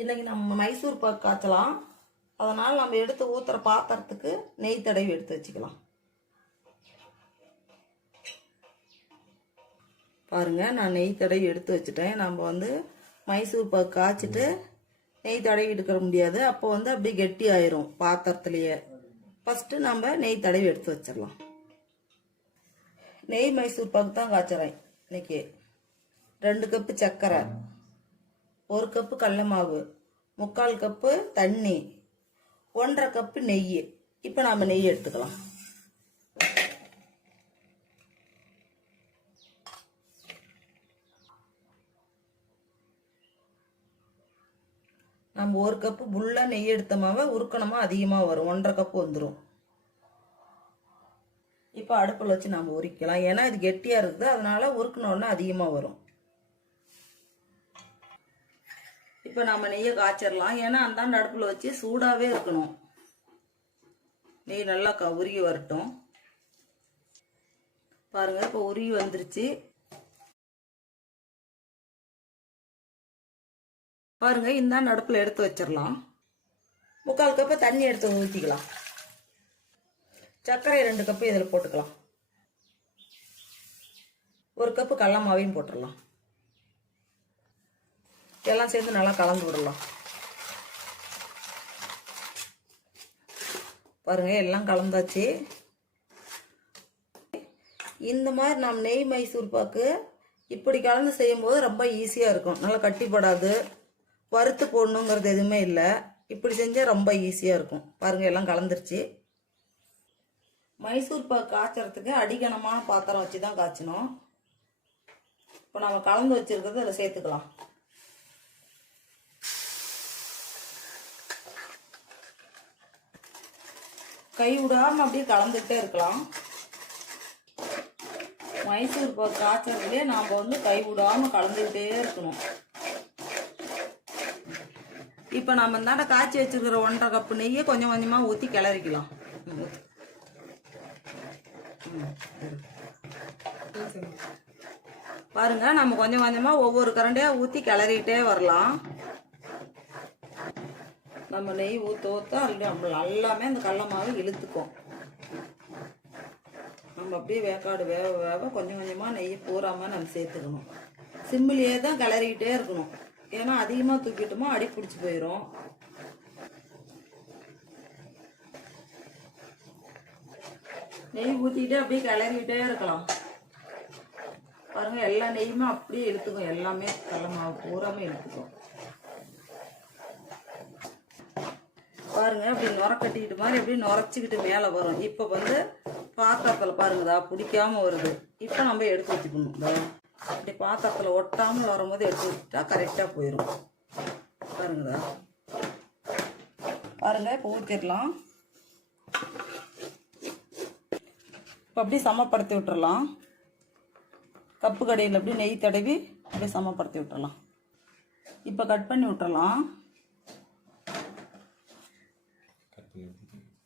இன்றைக்கி நம்ம மைசூர் பாக்கு காய்ச்சலாம். அதனால் நம்ம எடுத்து ஊற்றுற பாத்திரத்துக்கு நெய் தடவி எடுத்து வச்சுக்கலாம். பாருங்கள், நான் நெய் தடவி எடுத்து வச்சுட்டேன். நம்ம மைசூர் பாக்கு காய்ச்சிட்டு நெய் தடவி எடுக்க முடியாது. அப்போ அப்படியே கெட்டி ஆயிரும் பாத்திரத்துலேயே. ஃபஸ்ட்டு நம்ம நெய் தடவி எடுத்து வச்சிடலாம். நெய் மைசூர் பாக்கு தான் காய்ச்சறேன் இன்னைக்கு. 2 கப்பு சர்க்கரை, 1 கப்பு கடலை மாவு, 3/4 கப்பு தண்ணி, 1/2 கப்பு நெய். இப்போ நாம் நெய் எடுத்துக்கலாம். நம்ம 1 கப்பு புல்லா நெய் எடுத்தோமாவே உருக்கணுமா அதிகமாக வரும். 1/2 கப்பு வந்துடும். இப்போ அடுப்பில் வச்சு நம்ம உரிக்கலாம். ஏன்னா இது கெட்டியாக இருக்குது, அதனால உருக்கணுன்னா அதிகமாக வரும். இப்போ நம்ம நெய்யை காய்ச்சிடலாம். ஏன்னா அந்தாண்ட அடுப்பில் வச்சு சூடாகவே இருக்கணும். நெய் நல்லா உருகி வரட்டும். பாருங்கள், இப்போ உருகி வந்துருச்சு. பாருங்கள், இந்தாண்ட அடுப்பில் எடுத்து வச்சிடலாம். 3/4 கப்பு தண்ணி எடுத்து ஊற்றிக்கலாம். சர்க்கரை 2 கப்பு இதில் போட்டுக்கலாம். 1 கப்பு கடலை மாவையும் போட்டுடலாம். எல்லாம் சேர்த்து நல்லா கலந்து விடலாம். பாருங்க, எல்லாம் கலந்தாச்சு. இந்த மாதிரி நாம் நெய் மைசூர் பாக்கு இப்படி கலந்து செய்யும்போது ரொம்ப ஈஸியாக இருக்கும். நல்லா கட்டிப்படாது. வறுத்து போடணுங்கிறது எதுவுமே இல்லை. இப்படி செஞ்சால் ரொம்ப ஈஸியாக இருக்கும். பாருங்கள், எல்லாம் கலந்துருச்சு. மைசூர் பாக்கு காய்ச்சறதுக்கு அடிகனமான பாத்திரம் வச்சு தான் காய்ச்சணும். இப்போ நம்ம கலந்து வச்சிருக்கிறது அதில் சேர்த்துக்கலாம். கை விடாமல் அப்படியே கலந்துகிட்டே இருக்கலாம். மைசூர் பாக்கு காய்ச்சறதுலேயே நாம் கை விடாமல் கலந்துக்கிட்டே இருக்கணும். இப்போ நம்ம இந்தாண்ட காய்ச்சி வச்சிருக்கிற 1/2 கப்பு நெய்யை கொஞ்சம் கொஞ்சமாக ஊற்றி கிளறிக்கலாம். பாருங்க, நம்ம கொஞ்சம் கொஞ்சமாக ஒவ்வொரு கரண்டியாக ஊற்றி கிளறிட்டே வரலாம். நம்ம நெய் ஊற்ற ஊற்ற எல்லாமே அந்த கடலை மாவு இழுத்துக்கும். நம்ம அப்படியே வேக்காடு வேக வேக கொஞ்சம் கொஞ்சமாக நெய் பூராமல் நம்ம சேர்த்துக்கணும். சிம்மிலேயே தான் கிளறிக்கிட்டே இருக்கணும். ஏன்னா அதிகமாக தூக்கிட்டோமோ அடி பிடிச்சி போயிடும். நெய் ஊற்றிக்கிட்டே அப்படியே கிளறிக்கிட்டே இருக்கலாம். பாருங்க, எல்லா நெய்யுமே அப்படியே இழுத்துக்கும். எல்லாமே கடலை மாவு பூராமே இழுத்துக்கும். பாருங்க, அப்படி நுர கட்டிக்கிட்டு மாதிரி அப்படியே நுரைச்சிக்கிட்டு மேலே வரும். இப்போ பாத்திரத்தில் பாருங்கதா பிடிக்காம வருது. இப்போ நம்ம எடுத்து வச்சுக்கணும். அப்படி பாத்திரத்தில் ஒட்டாமல் வரும்போது எடுத்து வச்சுட்டா கரெக்டாக போயிடும். பாருங்கதா, பாருங்க, இப்போ ஊற்றிடலாம். இப்போ அப்படியே சமப்படுத்தி விட்டுறலாம். கப்பு கடையில் அப்படியே நெய் தடவி அப்படியே சமப்படுத்தி விட்டுறலாம். இப்போ கட் பண்ணி விட்டுறலாம்.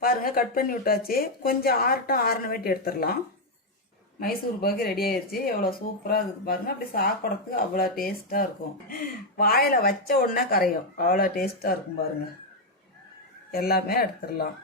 பாருங்க, கட் பண்ணி விட்டாச்சு. கொஞ்சம் ஆறின வேட்டி எடுத்துடலாம். மைசூர் பாக்கு ரெடி ஆயிடுச்சு. எவ்வளோ சூப்பராக இருக்குது பாருங்க. அப்படி சாப்பிட்றதுக்கு அவ்வளோ டேஸ்ட்டாக இருக்கும். வாயில் வச்ச உடனே கரையும். அவ்வளோ டேஸ்ட்டாக இருக்கும் பாருங்க. எல்லாமே எடுத்துடலாம்.